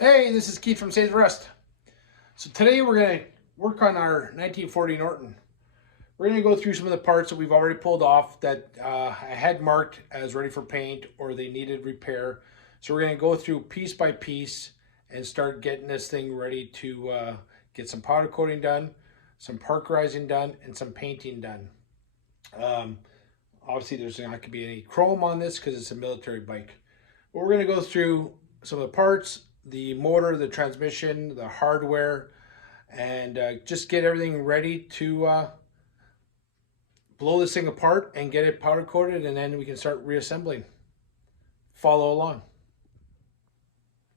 Hey, this is Keith from Save the Rest. So today we're going to work on our 1940 Norton. We're going to go through some of the parts that we've already pulled off that I had marked as ready for paint or they needed repair. So we're going to go through piece by piece and start getting this thing ready to get some powder coating done, some parkerizing done, and some painting done. Um, Obviously, there's not going to be any chrome on this because it's a military bike. But we're going to go through some of the parts, the motor, the transmission, the hardware, and just get everything ready to blow this thing apart and get it powder coated, and then we can start reassembling. Follow along.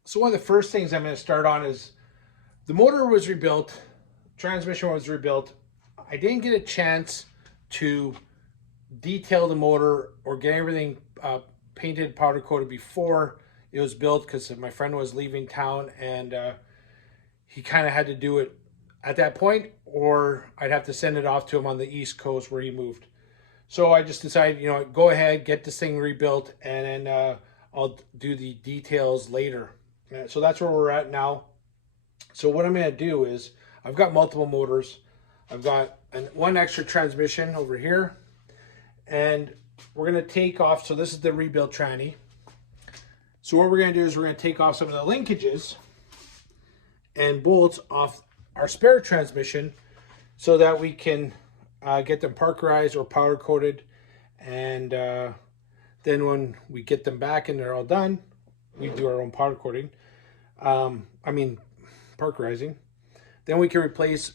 So one of the first things I'm going to start on is the motor was rebuilt, transmission was rebuilt. I didn't get a chance to detail the motor or get everything painted, powder coated before it was built because my friend was leaving town and he kind of had to do it at that point, or I'd have to send it off to him on the East Coast where he moved. So I just decided, go ahead, get this thing rebuilt, and then I'll do the details later. So that's where we're at now. So what I'm going to do is I've got multiple motors. I've got one extra transmission over here, and we're going to take off. So this is the rebuilt tranny. So what we're going to do is we're going to take off some of the linkages and bolts off our spare transmission so that we can get them parkerized or powder coated, and then when we get them back and they're all done, we do our own powder coating. Parkerizing. Then we can replace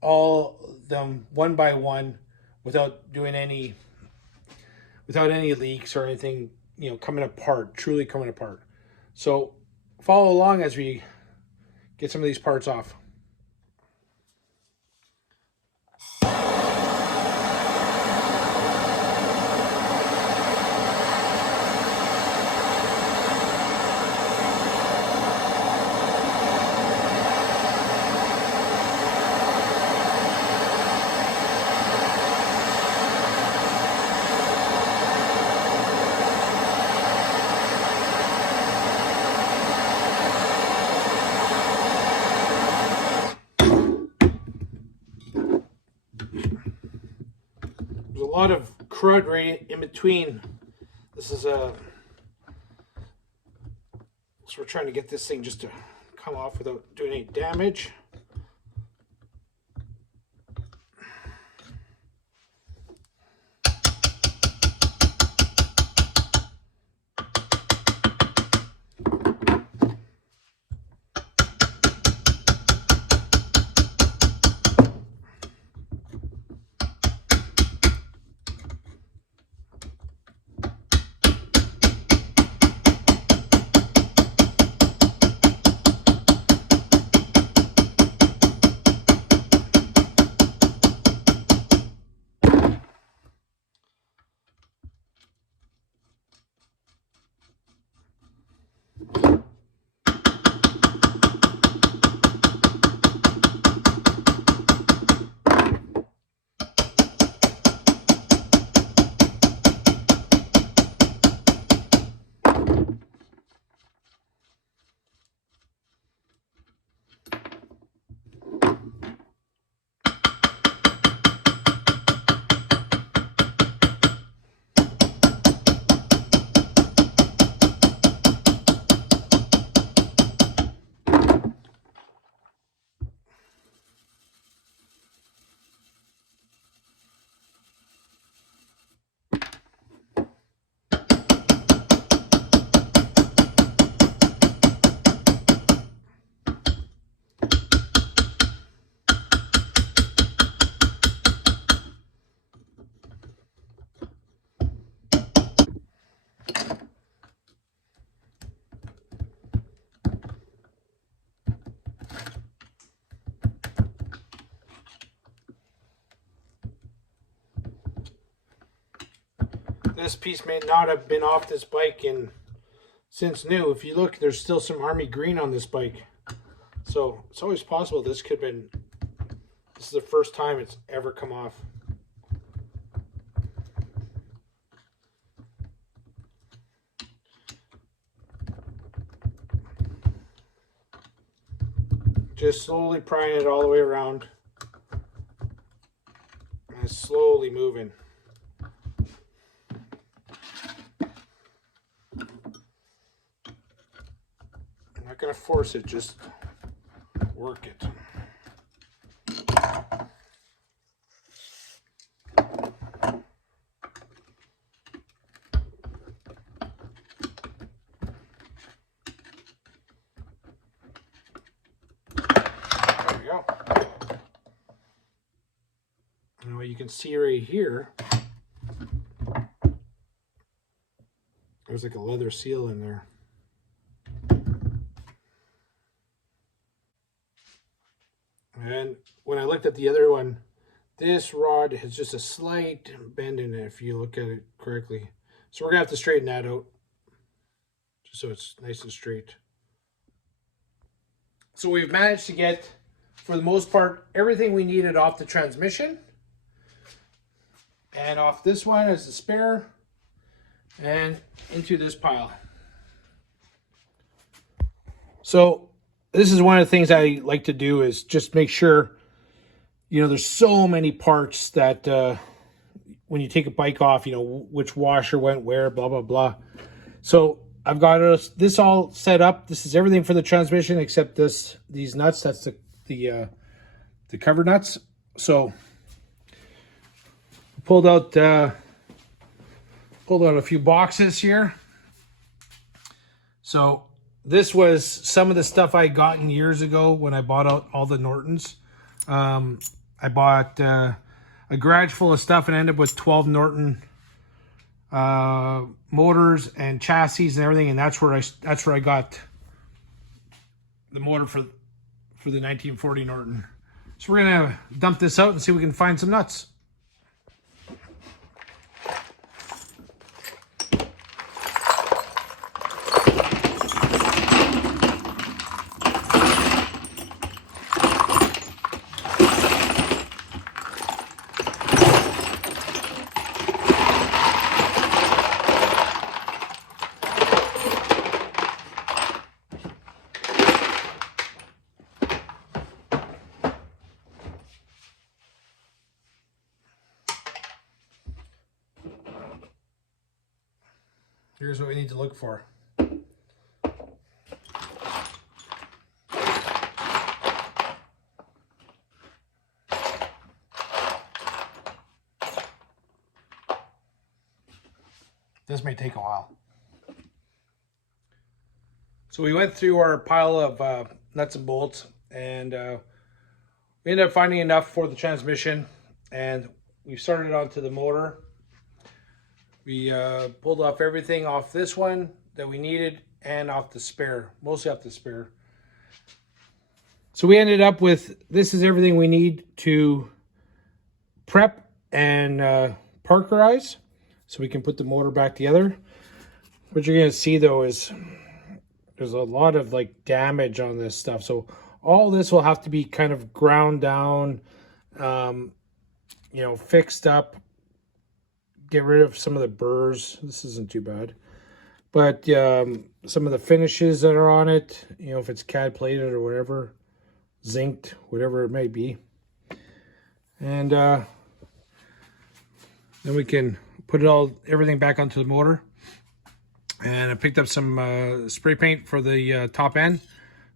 all them one by one without doing any leaks or anything, truly coming apart. So follow along as we get some of these parts off. There's a lot of crud right in between. This is so we're trying to get this thing just to come off without doing any damage. This piece may not have been off this bike since new. If you look, there's still some army green on this bike. So it's always possible this is the first time it's ever come off. Just slowly prying it all the way around. And slowly moving. I'm not going to force it, just work it. There we go. And what you can see right here, there's like a leather seal in there. And when I looked at the other one, this rod has just a slight bend in it if you look at it correctly. So we're going to have to straighten that out just so it's nice and straight. So we've managed to get, for the most part, everything we needed off the transmission. And off this one is the spare. And into this pile. So this is one of the things I like to do is just make sure, you know, there's so many parts that when you take a bike off, you know, which washer went where, blah, blah, blah. So I've got this all set up. This is everything for the transmission except these nuts. That's the cover nuts. So pulled out a few boxes here. So this was some of the stuff I gotten years ago when I bought out all the Nortons. I bought a garage full of stuff and ended up with 12 Norton motors and chassis and everything, and that's where I got the motor for the 1940 Norton. So we're gonna dump this out and see if we can find some nuts. Here's what we need to look for. This may take a while. So we went through our pile of nuts and bolts, and we ended up finding enough for the transmission, and we started onto the motor. We pulled off everything off this one that we needed and off the spare, mostly off the spare. So we ended up with, this is everything we need to prep and parkerize so we can put the motor back together. What you're going to see though is there's a lot of like damage on this stuff. So all this will have to be kind of ground down, you know, fixed up. Get rid of some of the burrs. This isn't too bad, but some of the finishes that are on it, you know, if it's CAD plated or whatever, zinced, whatever it may be, and then we can put everything back onto the motor. And I picked up some spray paint for the top end,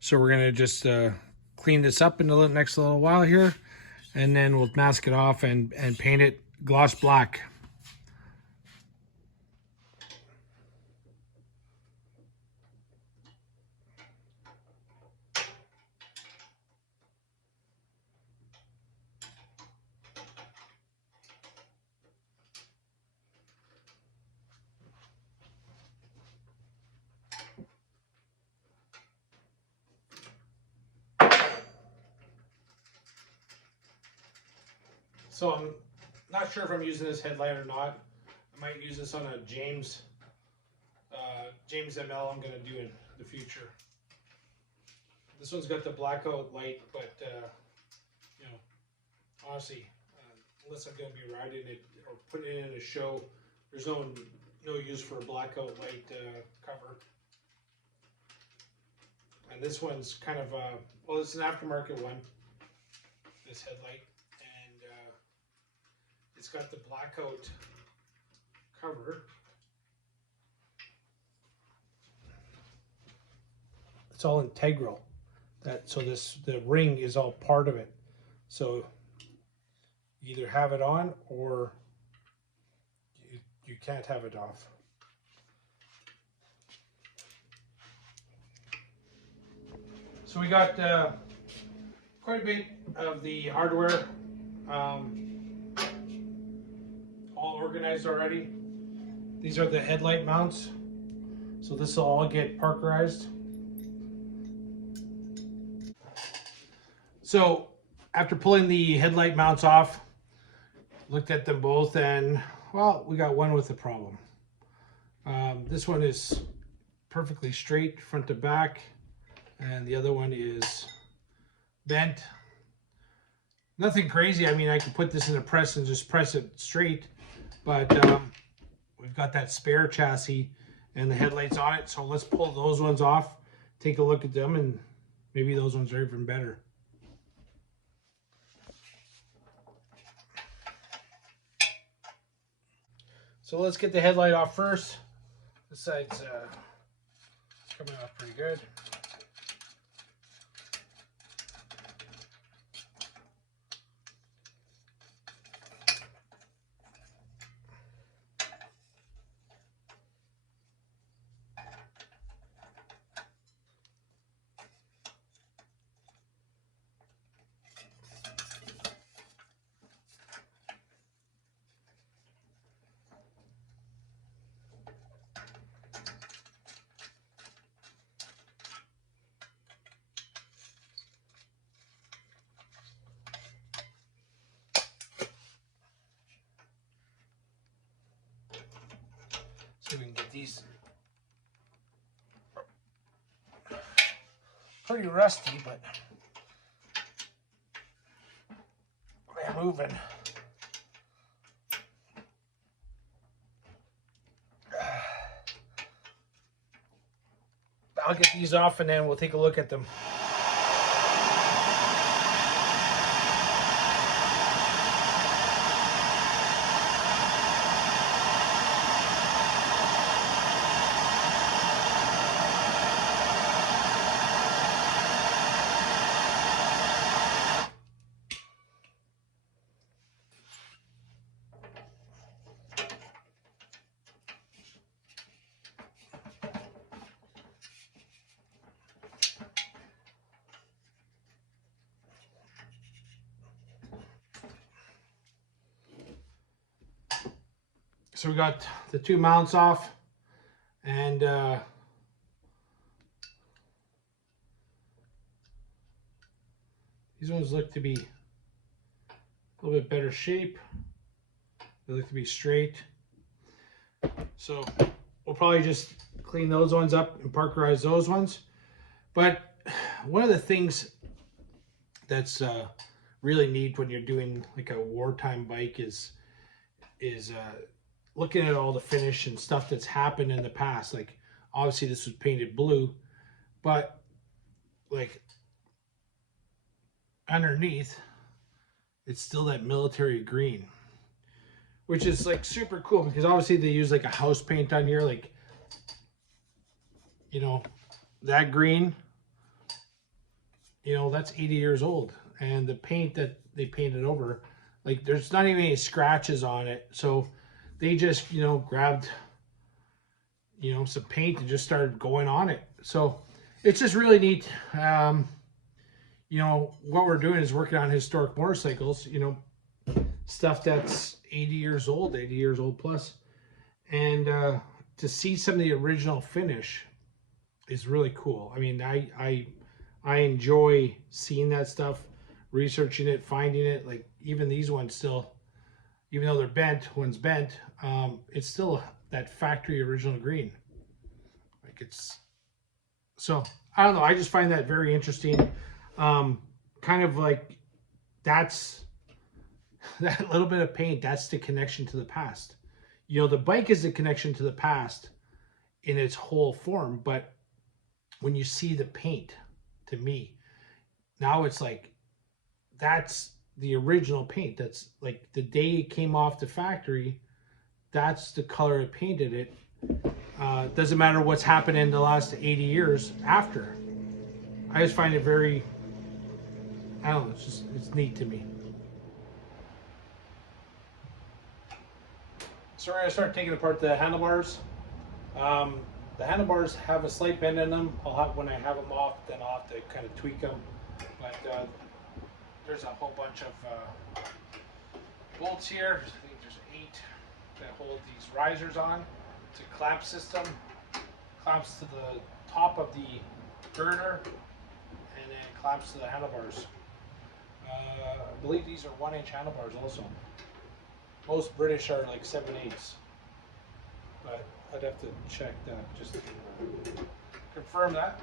so we're gonna just clean this up in the next little while here, and then we'll mask it off and paint it gloss black. So I'm not sure if I'm using this headlight or not. I might use this on a James ML I'm going to do in the future. This one's got the blackout light, but you know, honestly, unless I'm going to be riding it or putting it in a show, there's no use for a blackout light cover. And this one's kind of, well, it's an aftermarket one, this headlight. And it's got the blackout cover. It's all integral. So the ring is all part of it. So you either have it on or you can't have it off. So we got quite a bit of the hardware all organized already. These are the headlight mounts. So this will all get parkerized. So after pulling the headlight mounts off, looked at them both, and well, we got one with a problem. This one is perfectly straight front to back, and the other one is bent. Nothing crazy. I mean, I could put this in a press and just press it straight, but we've got that spare chassis and the headlights on it. So let's pull those ones off, take a look at them, and maybe those ones are even better. So let's get the headlight off first. This side's coming off pretty good. So we can get these pretty rusty, but they're moving. I'll get these off and then we'll take a look at them. So we got the two mounts off, and these ones look to be a little bit better shape. They look to be straight. So we'll probably just clean those ones up and parkerize those ones. But one of the things that's really neat when you're doing like a wartime bike is looking at all the finish and stuff that's happened in the past. Like obviously this was painted blue, but like underneath it's still that military green, which is like super cool because obviously they use like a house paint on here, like, you know, that green, you know, that's 80 years old, and the paint that they painted over, like there's not even any scratches on it. So they just, you know, grabbed, you know, some paint and just started going on it. So it's just really neat. You know, what we're doing is working on historic motorcycles, you know, stuff that's 80 years old plus. And to see some of the original finish is really cool. I mean, I enjoy seeing that stuff, researching it, finding it. Like even these ones still, even though they're bent, one's bent, it's still that factory original green. Like it's, so I don't know, I just find that very interesting. Kind of like that's that little bit of paint, that's the connection to the past. You know, the bike is the connection to the past in its whole form, but when you see the paint, to me. Now it's like, that's the original paint. That's like the day it came off the factory, that's the color it painted it. Doesn't matter what's happened in the last 80 years after. I just find it very, I don't know, it's neat to me. So we're gonna start taking apart the handlebars. The handlebars have a slight bend in them. When I have them off, then I'll have to kind of tweak them. But there's a whole bunch of bolts here. I think there's 8 that hold these risers on. It's a clamp system. Clamps to the top of the girder and then clamps to the handlebars. I believe these are 1-inch handlebars also. Most British are like 7/8, but I'd have to check that just to confirm that.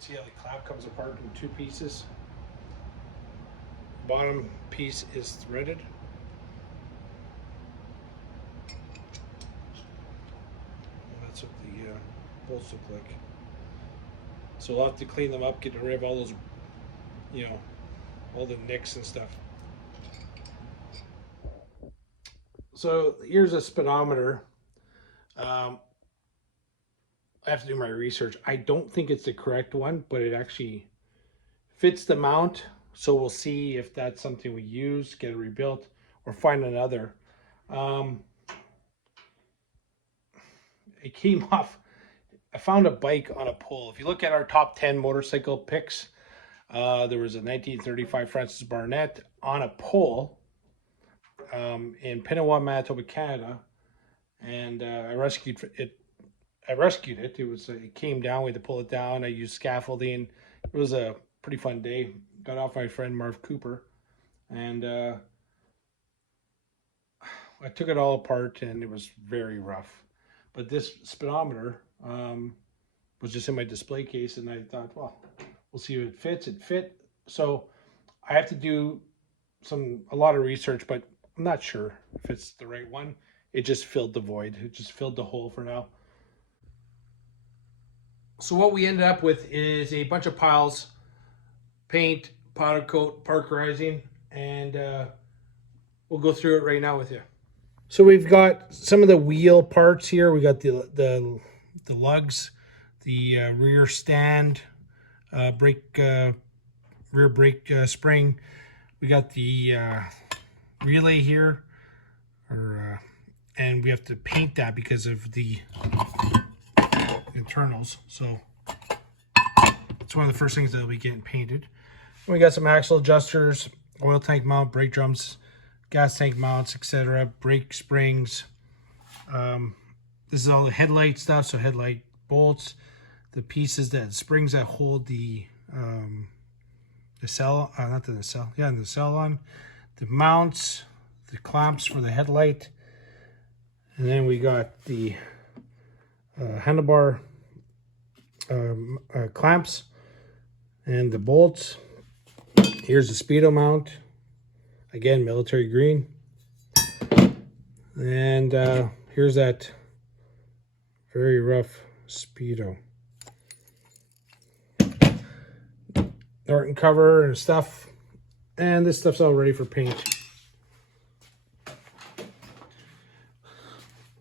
See how the clamp comes apart in 2 pieces. Bottom piece is threaded. And that's what the bolts look like. So we'll have to clean them up, get rid of all those, all the nicks and stuff. So here's a speedometer. I have to do my research. I don't think it's the correct one, but it actually fits the mount. So we'll see if that's something we use, get it rebuilt, or find another. It came off, I found a bike on a pole. If you look at our top 10 motorcycle picks, there was a 1935 Francis Barnett on a pole in Pinawa, Manitoba, Canada. And I rescued it. It came down. We had to pull it down. I used scaffolding. It was a pretty fun day. Got off my friend Marv Cooper, and I took it all apart, and it was very rough. But this speedometer was just in my display case, and I thought, well, we'll see if it fits. It fit. So I have to do a lot of research, but I'm not sure if it's the right one. It just filled the void. It just filled the hole for now. So what we ended up with is a bunch of piles, paint, powder coat, parkerizing, and we'll go through it right now with you. So we've got some of the wheel parts here. We got the lugs, the rear stand, rear brake spring. We got the relay here, and we have to paint that because of the internals. So it's one of the first things that'll be getting painted. And we got some axle adjusters, oil tank mount, brake drums, gas tank mounts, etc., brake springs. This is all the headlight stuff. So headlight bolts, the pieces, that springs that hold the nacelle, not the nacelle, yeah, the nacelle on, the mounts, the clamps for the headlight, and then we got the handlebar clamps and the bolts. Here's the speedo mount, again military green, and here's that very rough speedo. Norton cover and stuff, and this stuff's all ready for paint.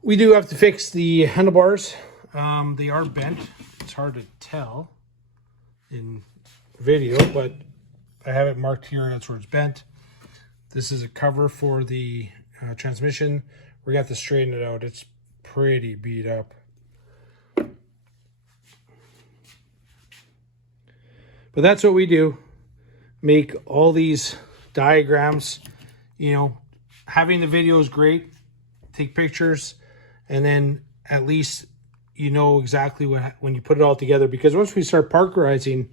We do have to fix the handlebars. They are bent. It's hard to tell in video, but I have it marked here. That's where it's bent. This is a cover for the transmission. We got to straighten it out. It's pretty beat up. But that's what we do. Make all these diagrams. Having the video is great. Take pictures, and then at least you know exactly when you put it all together, because once we start parkerizing,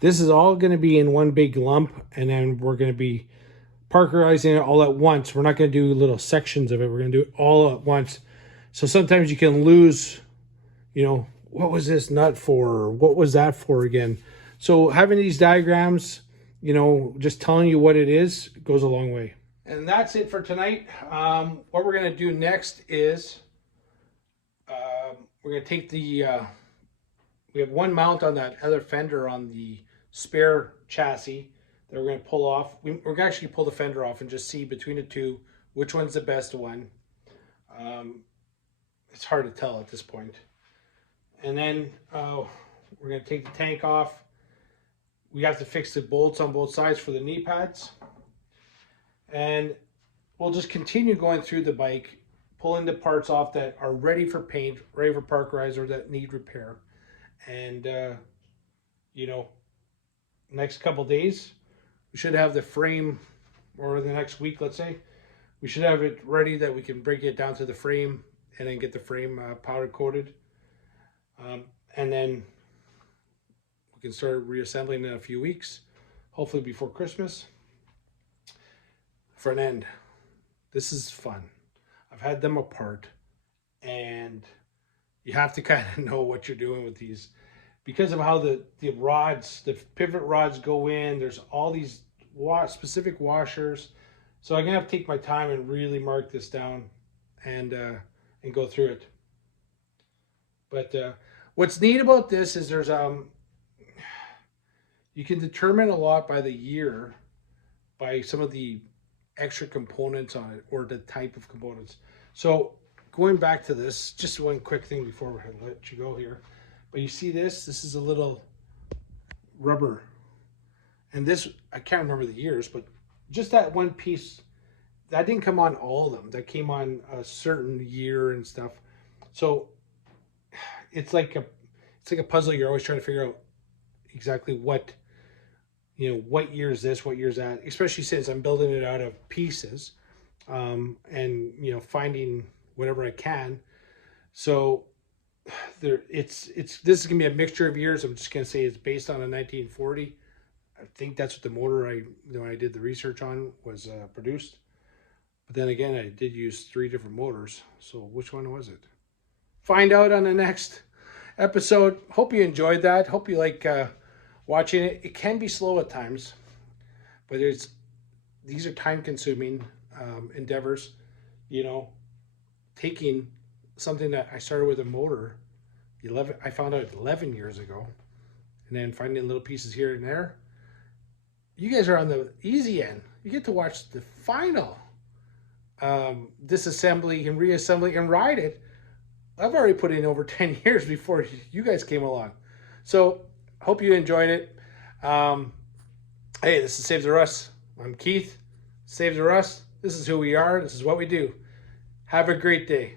this is all going to be in one big lump, and then we're going to be parkerizing it all at once. We're not going to do little sections of it. We're going to do it all at once. So sometimes you can lose, you know, what was this nut for? What was that for again? So having these diagrams, you know, just telling you what it is goes a long way. And that's it for tonight. What we're going to do next is we're going to take the, we have one mount on that other fender on the spare chassis that we're going to pull off. We're going to actually pull the fender off and just see between the two which one's the best one. It's hard to tell at this point. And then we're going to take the tank off. We have to fix the bolts on both sides for the knee pads. And we'll just continue going through the bike, pulling the parts off that are ready for paint, ready for parkerize, or that need repair. And, you know, next couple days, we should have the frame, or the next week, let's say, we should have it ready that we can break it down to the frame and then get the frame powder coated. And then we can start reassembling in a few weeks, hopefully before Christmas. For an end, this is fun. I've had them apart, and you have to kind of know what you're doing with these because of how the rods, the pivot rods go in. There's all these specific washers. So I'm gonna have to take my time and really mark this down and go through it. But what's neat about this is there's you can determine a lot by the year by some of the extra components on it or the type of components. So going back to this, just one quick thing before we let you go here. But you see this is a little rubber. And this, I can't remember the years, but just that one piece, that didn't come on all of them. That came on a certain year and stuff. So it's like a puzzle. You're always trying to figure out exactly what, you know, what year is this, what year is that, especially since I'm building it out of pieces, and, you know, finding whatever I can. So this is gonna be a mixture of years. I'm just gonna say it's based on a 1940. I think that's what the motor I did the research on was produced. But then again, I did use 3 different motors. So which one was it? Find out on the next episode. Hope you enjoyed that. Hope you like watching it. It can be slow at times, but these are time-consuming endeavors. You know, taking something that I started with a motor, I found out 11 years ago, and then finding little pieces here and there. You guys are on the easy end. You get to watch the final disassembly and reassembly and ride it. I've already put in over 10 years before you guys came along. So hope you enjoyed it. Hey, this is Save the Rust. I'm Keith. Save the Rust. This is who we are. This is what we do. Have a great day.